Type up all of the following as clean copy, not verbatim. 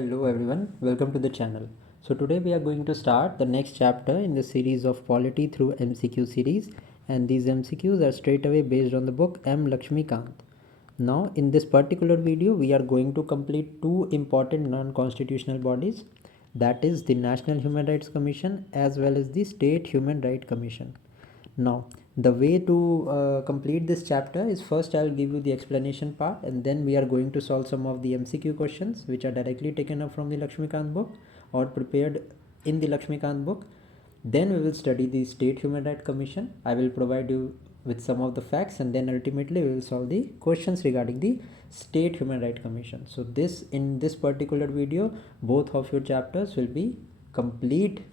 Hello everyone, welcome to the channel. So today we are going to start the next chapter in the series of polity through MCQ series, and these MCQs are straight away based on the book M. Laxmikanth. Now in this particular video we are going to complete two important non-constitutional bodies, that is the National Human Rights Commission as well as the State Human Rights Commission. Now the way to complete this chapter is, first I'll give you the explanation part, and then we are going to solve some of the MCQ questions which are directly taken up from the Laxmikanth book or prepared in the Laxmikanth book. Then we will study the State Human Rights Commission. I will provide you with some of the facts, and then ultimately we will solve the questions regarding the State Human Rights Commission. So in this particular video, both of your chapters will be complete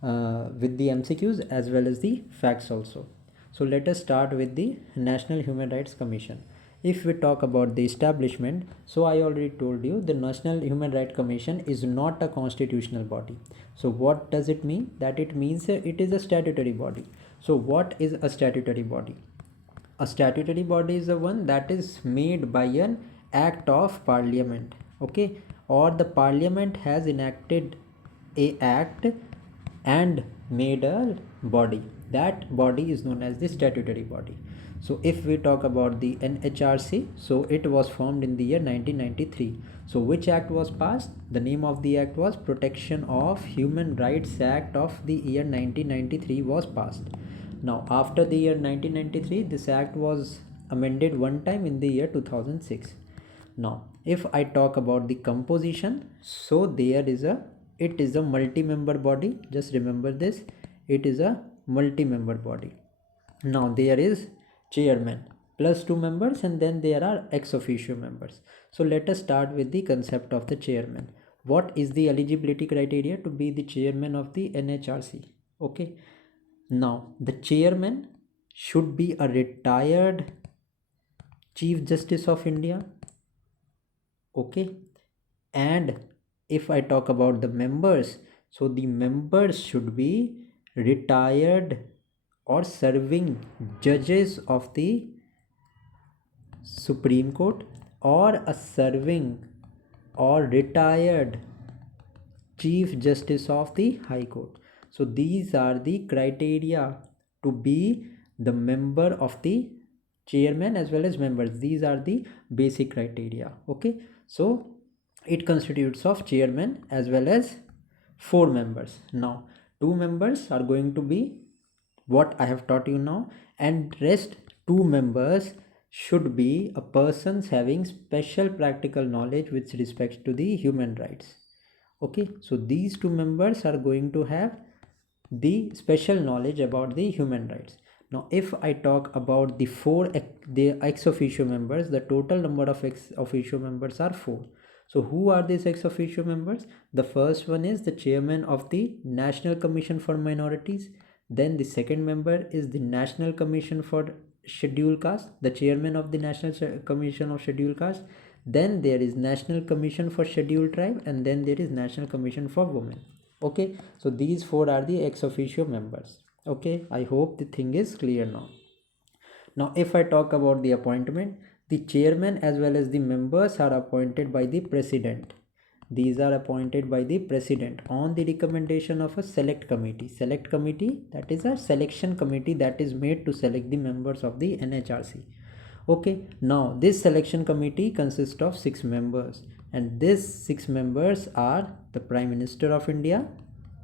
with the MCQs as well as the facts also. So let us start with the National Human Rights Commission. If we talk about the establishment, so I already told you the National Human Rights Commission is not a constitutional body. So what does it mean? That it means it is a statutory body. So what is a statutory body? A statutory body is the one that is made by an act of parliament, okay, or the parliament has enacted a act and made a body. That body is known as the statutory body. So if we talk about the NHRC, so it was formed in the year 1993. So which act was passed? The name of the act was Protection of Human Rights Act of the year 1993 was passed. Now after the year 1993, this act was amended one time in the year 2006. Now if I talk about the composition, so it is a multi-member body. Just remember this, it is a multi-member body. Now there is chairman plus 2 members, and then there are ex officio members. So let us start with the concept of the chairman. What is the eligibility criteria to be the chairman of the NHRC? Okay, now the chairman should be a retired Chief Justice of India, okay, and if I talk about the members, so the members should be retired or serving judges of the Supreme Court or a serving or retired Chief Justice of the High Court. So these are the criteria to be the member of the chairman as well as members. These are the basic criteria, okay. So it constitutes of chairman as well as 4 members. Now 2 members are going to be what I have taught you now, and rest 2 members should be a persons having special practical knowledge with respect to the human rights, okay. So these 2 members are going to have the special knowledge about the human rights. Now if I talk about the ex officio members, the total number of ex officio members are 4. So who are these ex officio members? The first one is the chairman of the National Commission for Minorities. Then the second member is the National Commission for Scheduled Caste, the chairman of the National Commission of Scheduled Caste. Then there is National Commission for Scheduled Tribe, and then there is National Commission for Women, okay. So these 4 are the ex officio members, okay. I hope the thing is clear now. Now if I talk about the appointment, the chairman as well as the members are appointed by the president. These are appointed by the president on the recommendation of a select committee. Select committee, that is a selection committee that is made to select the members of the NHRC, okay. Now this selection committee consists of 6 members, and these 6 members are the Prime Minister of India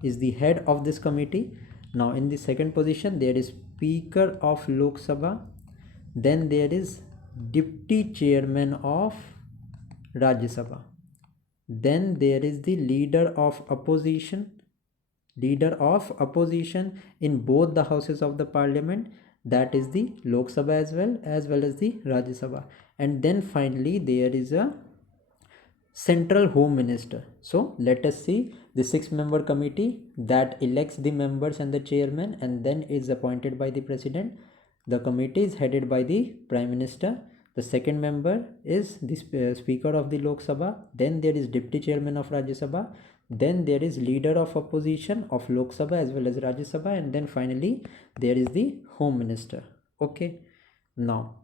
is the head of this committee. Now in the second position there is Speaker of Lok Sabha, then there is Deputy Chairman of Rajya Sabha, then there is the leader of opposition in both the houses of the parliament, that is the Lok Sabha as well as the Rajya Sabha, and then finally there is a central home minister. So let us see the 6-member committee that elects the members and the chairman, and then is appointed by the president. The committee is headed by the Prime Minister. The second member is the Speaker of the Lok Sabha. Then there is Deputy Chairman of Rajya Sabha. Then there is Leader of Opposition of Lok Sabha as well as Rajya Sabha. And then finally there is the Home Minister. Okay. Now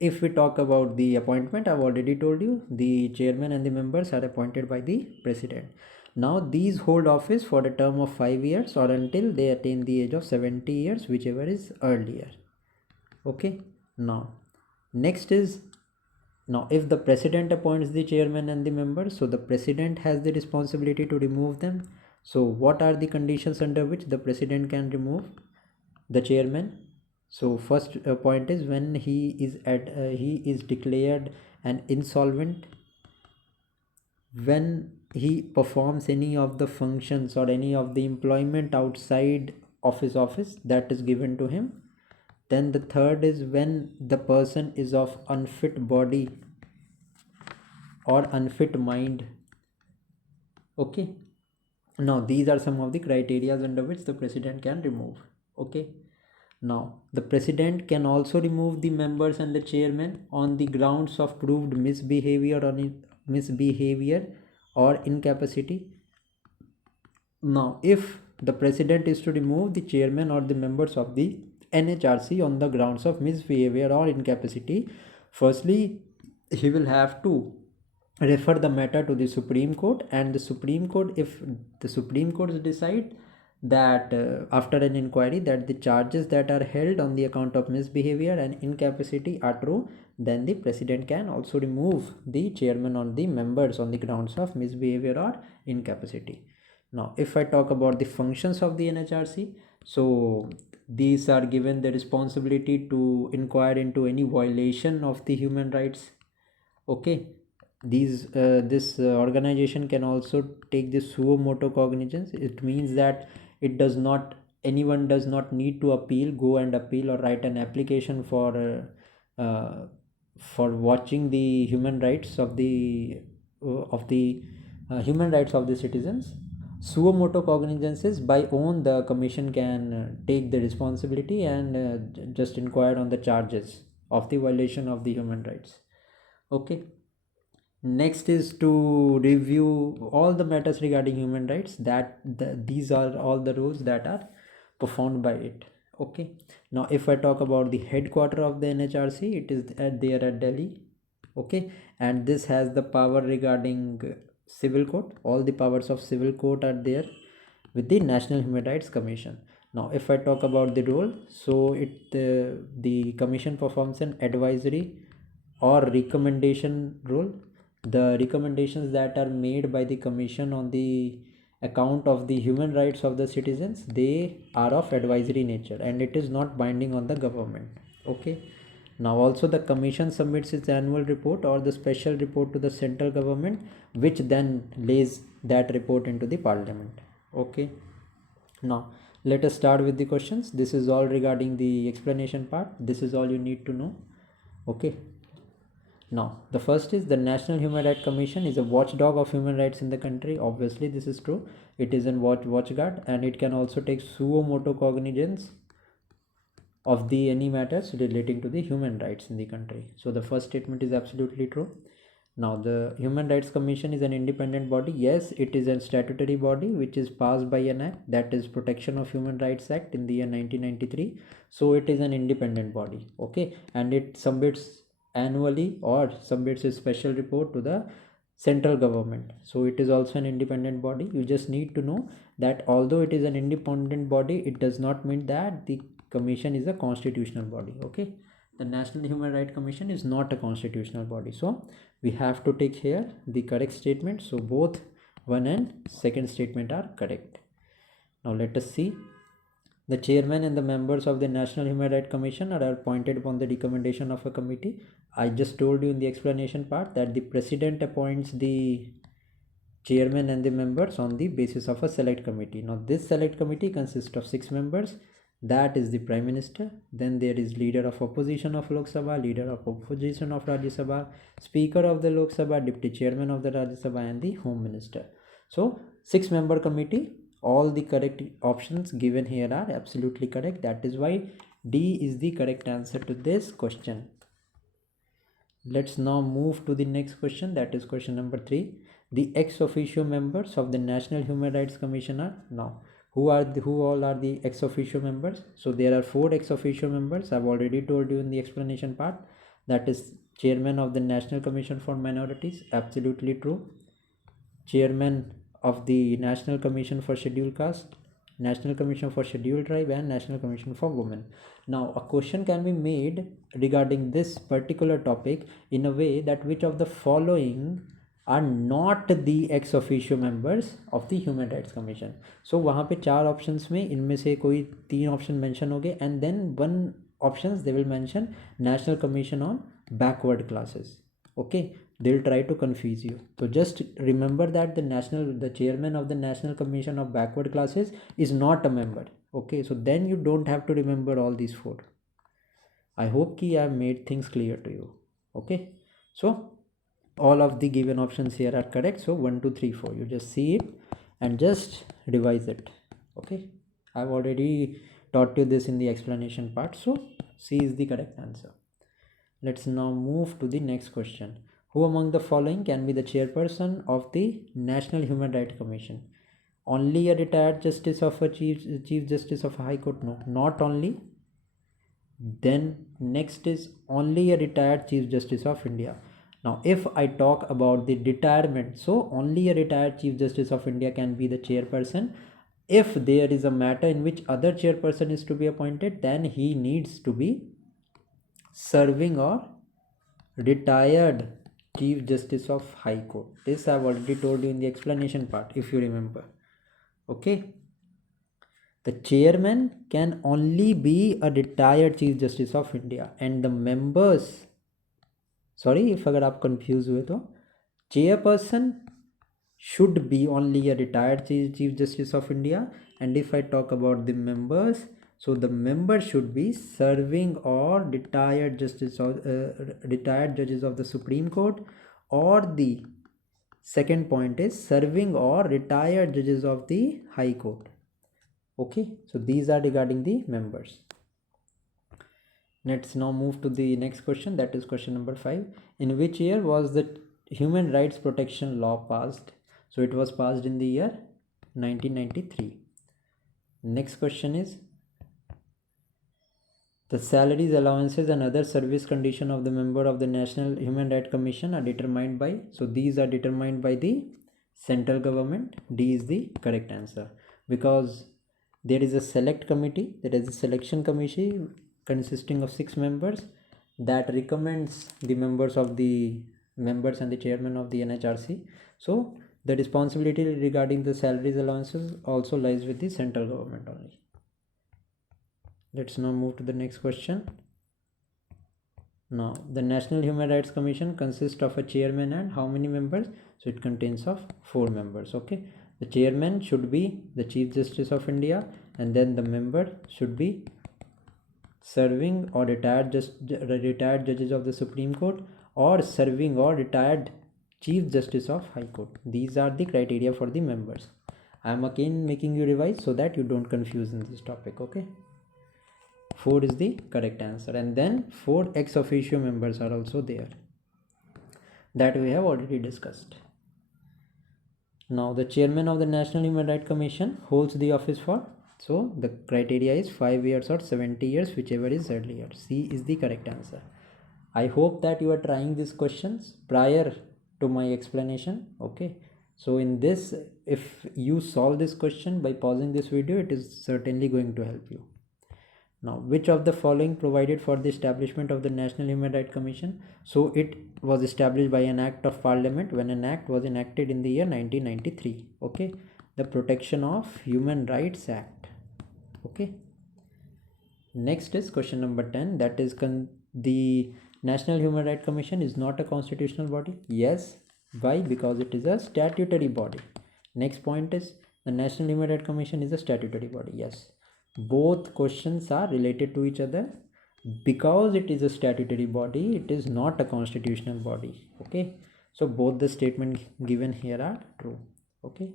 If we talk about the appointment, I've already told you the chairman and the members are appointed by the president. Now these hold office for a term of 5 years or until they attain the age of 70 years, whichever is earlier. Okay. Now next is, now if the president appoints the chairman and the members, so the president has the responsibility to remove them. So what are the conditions under which the president can remove the chairman? So first point is when he is declared an insolvent, when he performs any of the functions or any of the employment outside of his office that is given to him. Then the third is when the person is of unfit body or unfit mind. Okay. Now these are some of the criteria under which the president can remove. Okay. Now the president can also remove the members and the chairman on the grounds of proved misbehavior or incapacity. Now if the president is to remove the chairman or the members of the NHRC on the grounds of misbehavior or incapacity, firstly he will have to refer the matter to the Supreme Court, and the Supreme Court, if the Supreme Court decide that after an inquiry that the charges that are held on the account of misbehavior and incapacity are true, then the president can also remove the chairman or the members on the grounds of misbehavior or incapacity. Now if I talk about the functions of the NHRC, so these are given the responsibility to inquire into any violation of the human rights. Okay. This organization can also take the suo motu cognizance. It means that anyone does not need to go and appeal or write an application for watching the human rights of the human rights of the citizens. Suo motu cognizance is by own the commission can take the responsibility and just inquire on the charges of the violation of the human rights. Okay. Next is to review all the matters regarding human rights, these are all the rules that are performed by it. Okay. Now if I talk about the headquarter of the NHRC, it is there at Delhi. Okay. And this has the power regarding civil court. All the powers of civil court are there with the National Human Rights Commission. Now if I talk about the role, so the commission performs an advisory or recommendation role. The recommendations that are made by the commission on the account of the human rights of the citizens, they are of advisory nature and it is not binding on the government. Okay. Now also the commission submits its annual report or the special report to the central government, which then lays that report into the parliament. Okay. Now let us start with the questions. This is all regarding the explanation part. This is all you need to know. Okay. Now the first is the National Human Rights Commission is a watchdog of human rights in the country. Obviously this is true. It is a watchguard, and it can also take suo motu cognizance of the any matters relating to the human rights in the country. So the first statement is absolutely true. Now the Human Rights Commission is an independent body. Yes, it is a statutory body which is passed by an act, that is Protection of Human Rights Act in the year 1993. So it is an independent body. Okay. And it submits annually or submits a special report to the central government. So it is also an independent body. You just need to know that although it is an independent body, it does not mean that the commission is a constitutional body. Okay. The National Human Rights Commission is not a constitutional body. So we have to take here the correct statement. So both one and second statement are correct. Now let us see. The chairman and the members of the National Human Rights Commission are appointed upon the recommendation of a committee. I just told you in the explanation part that the president appoints the chairman and the members on the basis of a select committee. Now this select committee consists of 6 members. That is the Prime Minister. Then there is leader of opposition of Lok Sabha, leader of opposition of Rajya Sabha, speaker of the Lok Sabha, deputy chairman of the Rajya Sabha, and the home minister. So 6-member committee. All the correct options given here are absolutely correct. That is why D is the correct answer to this question. Let's now move to the next question, that is question number 3. The ex officio members of the National Human Rights Commission are now. Who all are the ex officio members? So there are 4 ex officio members. I've already told you in the explanation part That is Chairman of the National Commission for Minorities, absolutely true. Chairman of the National Commission for Scheduled Caste, National Commission for Scheduled Tribe, and National Commission for Women. Now a question can be made regarding this particular topic in a way that which of the following are not the ex officio members of the Human Rights Commission. So वहाँ पे 4 options में इनमें से कोई 3 option mention होंगे, and then 1 options they will mention National Commission on Backward Classes. Okay, they'll try to confuse you. So just remember that the chairman of the National Commission of Backward Classes is not a member. Okay, so then you don't have to remember all these 4. I hope I have made things clear to you. Okay, so all of the given options here are correct. So 1 2 3 4, you just see it and just revise it. Okay, I've already taught you this in the explanation part, so C is the correct answer. Let's now move to the next question. Who among the following can be the chairperson of the National Human Rights Commission? Only a retired justice of a chief justice of a high court? No, not only. Then next is only a retired chief justice of India. Now if I talk about the retirement, so only a retired chief justice of India can be the chairperson. If there is a matter in which other chairperson is to be appointed, then he needs to be serving or retired chief justice of high court. This I've already told you in the explanation part, if you remember. Okay, the chairman can only be a retired chief justice of India, and the members, sorry if अगर आप confused हुए तो, chairperson should be only a retired chief justice of India, and if I talk about the members, so the member should be serving or retired judges of the Supreme Court, or the second point is serving or retired judges of the High Court. Okay, so these are regarding the members. Let's now move to the next question, that is question number 5. In which year was the Human Rights Protection Law passed? So it was passed in the year 1993. Next question is, the salaries, allowances and other service condition of the member of the National Human Rights Commission are determined by, so these are determined by the central government. D is the correct answer, because there is a select committee, there is a selection committee consisting of 6 members that recommends the members and the chairman of the NHRC. So the responsibility regarding the salaries, allowances also lies with the central government only. Let's now move to the next question. Now the National Human Rights Commission consists of a chairman and how many members? So it contains of 4 members. Okay, the chairman should be the Chief Justice of India, and then the member should be serving or retired judges of the Supreme Court, or serving or retired Chief Justice of High Court. These are the criteria for the members. I am again making you revise so that you don't confuse in this topic. Okay, 4 is the correct answer, and then 4 ex officio members are also there, that we have already discussed. Now the chairman of the National Human Rights Commission holds the office for, so the criteria is 5 years or 70 years, whichever is earlier. C is the correct answer. I hope that you are trying these questions prior to my explanation. Okay, so in this, if you solve this question by pausing this video, it is certainly going to help you. Now, which of the following provided for the establishment of the National Human Rights Commission? So it was established by an act of parliament, when an act was enacted in the year 1993. Okay, the Protection of Human Rights Act. Okay, next is question number 10, that is the National Human Rights Commission is not a constitutional body. Yes. Why? Because it is a statutory body. Next point is, the National Human Rights Commission is a statutory body. Yes, both questions are related to each other. Because it is a statutory body, it is not a constitutional body. Okay, so both the statements given here are true. Okay,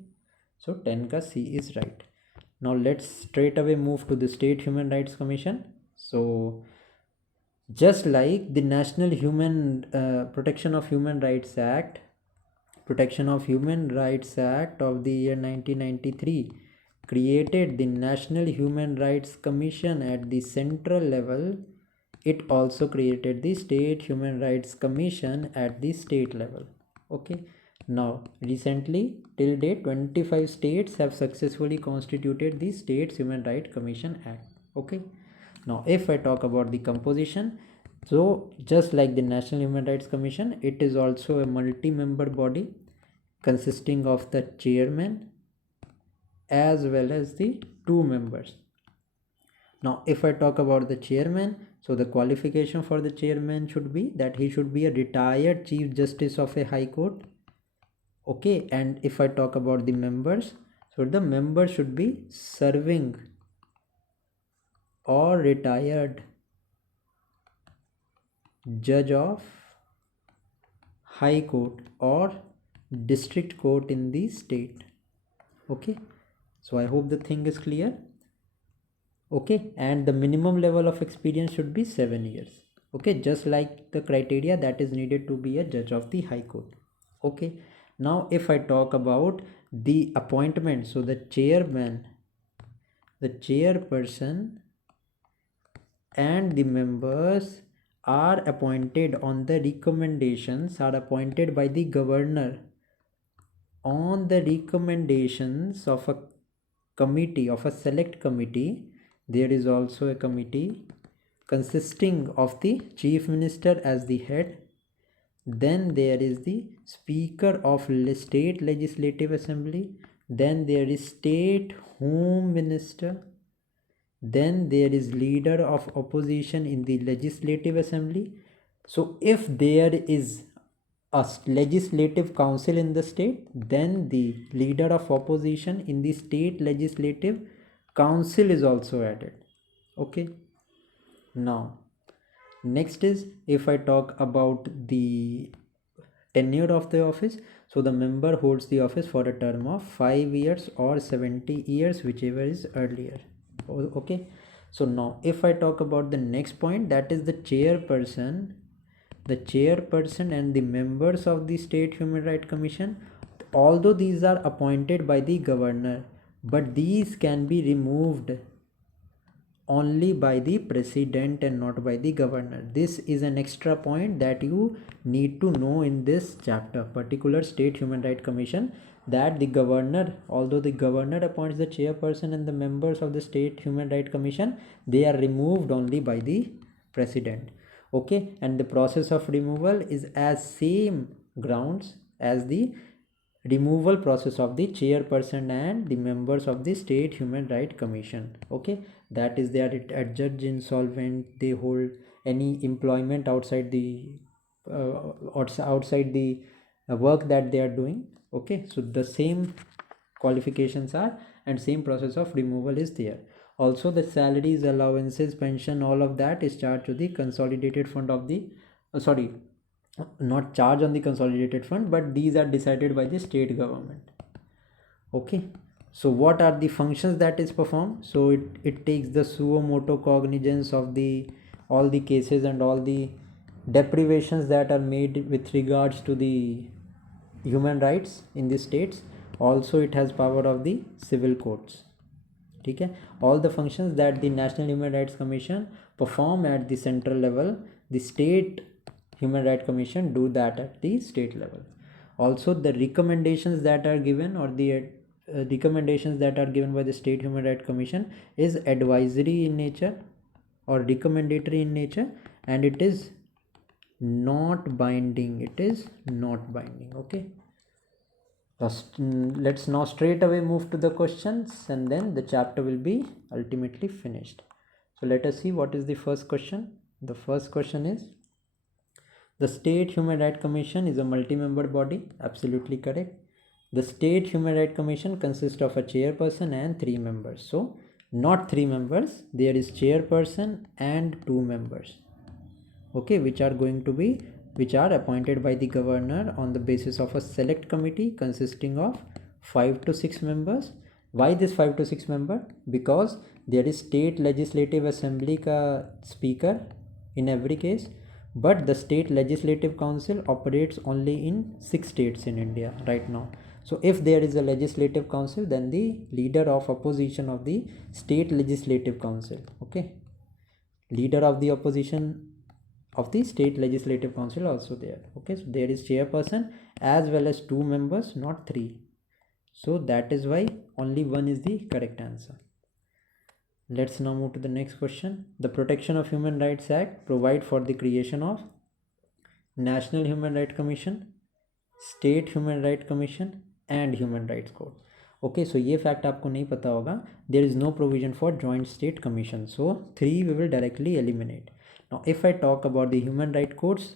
so 10 ka C is right. Now let's straight away move to the State Human Rights Commission. So just like the National Protection of Human Rights Act of the year 1993 created the National Human Rights Commission at the central level it also created the State Human Rights Commission at the state level. Okay, now recently till date 25 states have successfully constituted the States Human Rights Commission Act. Okay, now if I talk about the composition, so just like the National Human Rights Commission, it is also a multi-member body consisting of the chairman as well as the two members. Now if I talk about the chairman, so the qualification for the chairman should be that he should be a retired Chief Justice of a High Court. Okay, and if I talk about the members, so the member should be serving or retired judge of High Court or District Court in the state. Okay, so I hope the thing is clear. Okay, and the minimum level of experience should be 7 years. Okay, just like the criteria that is needed to be a judge of the High Court. Okay, now if I talk about the appointment, so the chairman, the chairperson and the members are appointed on the recommendations, are appointed by the governor on the recommendations of a committee, of a select committee. There is also a committee consisting of the Chief Minister as the head. Then there is the Speaker of State Legislative Assembly. Then there is State Home Minister. Then there is Leader of Opposition in the Legislative Assembly. So if there is a legislative council in the state, then the Leader of Opposition in the State Legislative Council is also added. Okay, now next is if I talk about the tenure of the office, so the member holds the office for a term of 5 years or 70 years, whichever is earlier. Okay, so now if I talk about the next point, that is the chairperson and the members of the State Human Rights Commission, although these are appointed by the governor, but these can be removed only by the president and not by the governor. This is an extra point that you need to know in this chapter, particular State Human Rights Commission, that the governor, although the governor appoints the chairperson and the members of the State Human Rights Commission, they are removed only by the president. Okay, and the process of removal is as same grounds as the removal process of the chairperson and the members of the State Human Rights Commission. Okay, that is, they are adjudged insolvent, they hold any employment outside the work that they are doing. Okay, so the same qualifications are and same process of removal is there. Also the salaries, allowances, pension, all of that is charged to the consolidated fund of the not charged on the consolidated fund, but these are decided by the state government. Okay, so what are the functions that is performed? So it takes the suo motu cognizance of the all the cases and all the deprivations that are made with regards to the human rights in the states. Also it has power of the civil courts. Okay, all the functions that the National Human Rights Commission perform at the central level, the State Human Rights Commission do that at the state level. Also the recommendations that are given, or the recommendations that are given by the State Human Rights Commission is advisory in nature or recommendatory in nature, and it is not binding. Okay, let's now straight away move to the questions, and then the chapter will be ultimately finished. So let us see what is the first question. The first question is, the State Human Rights Commission is a multi-member body. Absolutely correct. The State Human Rights Commission consists of a chairperson and 3 members. So not 3 members, there is chairperson and 2 members. Okay, which are appointed by the governor on the basis of a select committee consisting of 5 to 6 members. Why this 5 to 6 member? Because there is State Legislative Assembly ka speaker in every case, but the State Legislative Council operates only in 6 states in India right now. So if there is a Legislative Council, then the Leader of Opposition of the State Legislative Council. Okay, Leader of the opposition of the state legislative council also there. Okay, so there is chairperson as well as 2 members, not 3. So that is why only 1 is the correct answer. Let's now move to the next question. The Protection of Human Rights Act provide for the creation of National Human Rights Commission, State Human Rights Commission and Human Rights Court. Okay, so ये fact आपको नहीं पता होगा. There is no provision for joint state commission. So 3 we will directly eliminate. Now if I talk about the human rights courts,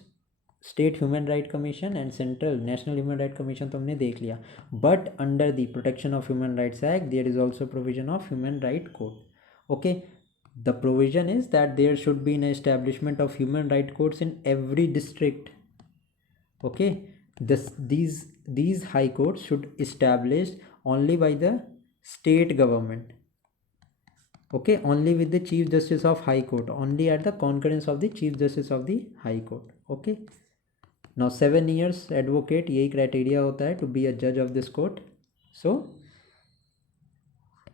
State Human Rights Commission and Central National Human Rights Commission तो हमने देख लिया. But under the Protection of Human Rights Act there is also provision of Human Rights Court. Okay, the provision is that there should be an establishment of human rights courts in every district. Okay, these high courts should established only by the state government. Okay, only with the Chief Justice of High Court, only at the concurrence of the Chief Justice of the High Court. Okay, now 7 years advocate, यही criteria होता है to be a judge of this court. So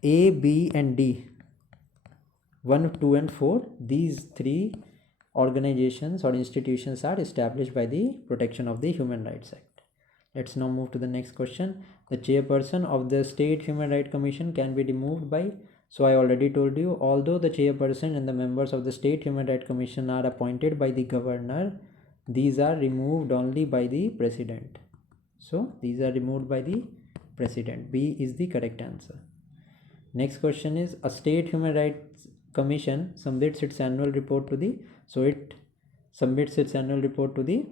A, B and D, 1, 2 and 4, these 3 organizations or institutions are established by the Protection of the Human Rights Act. Let's now move to the next question. The chairperson of the State Human Rights Commission can be removed by, so I already told you, although the chairperson and the members of the State Human Rights Commission are appointed by the governor, these are removed only by the president. So these are removed by the president. B is the correct answer. Next question is, a State Human Rights Commission submits its annual report to the, so it submits its annual report to the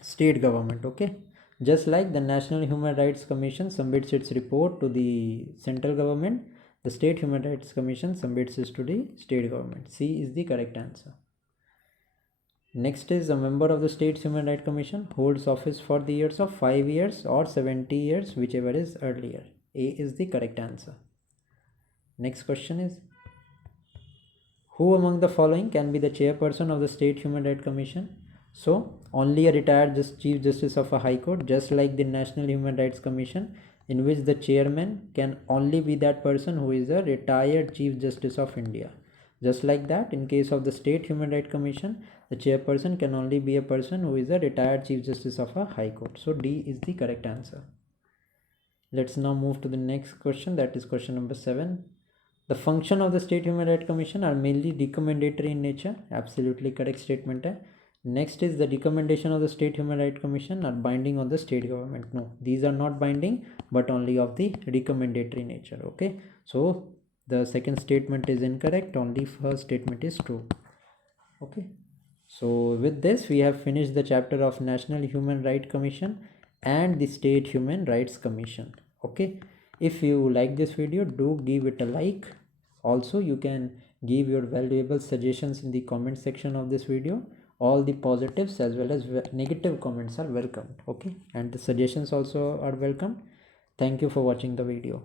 state government. Okay, just like the National Human Rights Commission submits its report to the central government, the State Human Rights Commission submits it to the state government. C is the correct answer. Next is, a member of the State Human Rights Commission holds office for the years of 5 years or 70 years, whichever is earlier. A is the correct answer. Next question is, who among the following can be the chairperson of the State Human Rights Commission? So only a retired Chief Justice of a High Court, just like the National Human Rights Commission, in which the chairman can only be that person who is a retired Chief Justice of India. Just like that, in case of the State Human Rights Commission, the chairperson can only be a person who is a retired Chief Justice of a High Court. So D is the correct answer. Let's now move to the next question, that is question number 7. The function of the State Human Rights Commission are mainly recommendatory in nature. Absolutely correct statement hai. Next is, the recommendation of the State Human Rights Commission are binding on the state government. No, these are not binding, but only of the recommendatory nature. Okay, so the second statement is incorrect, only first statement is true. Okay, so with this we have finished the chapter of National Human Rights Commission and the State Human Rights Commission. Okay, if you like this video, do give it a like. Also, you can give your valuable suggestions in the comment section of this video. All the positives as well as negative comments are welcomed. Okay, and the suggestions also are welcome. Thank you for watching the video.